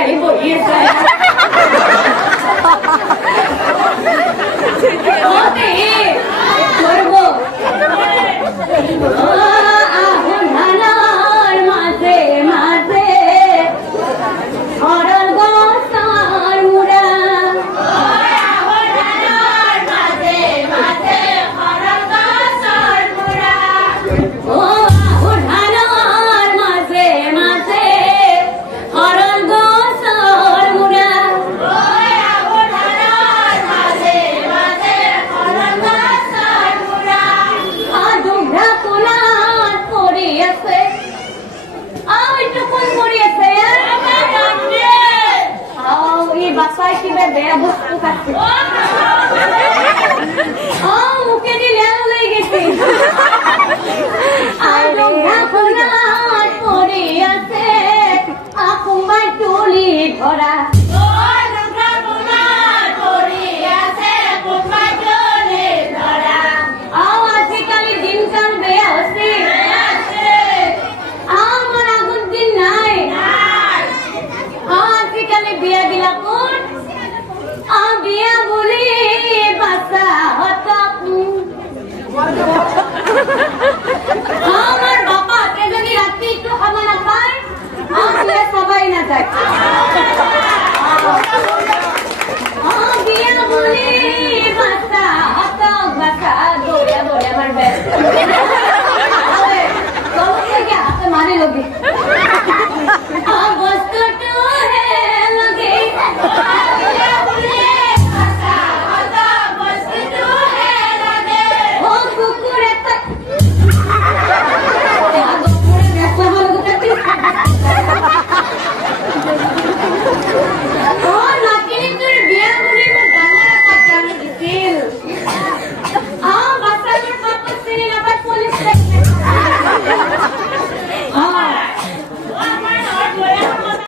এই বইয়েছে ওতে করবো আগুন ধানার মাঝে মাঝে হরল গোসার মুড়া আগুন ধানার মাঝে মাঝে হরল গোসার মুড়া ও আগুন ধানার মাঝে মাঝে হরল গোসার মুড়া ও আগুন ধানার মাঝে মাঝে হরল গোসার মুড়া আদুঘা কোলাত পড়িয়েছে টুকুন পড়িয়েছে এই বাসায় কিবা বেয়া বস্তু খাচ্ছে মুখে দিলে হয়ে গেছে আদুঘা কোলাত পড়িয়েছে আকুম্বাই টুলি ধরা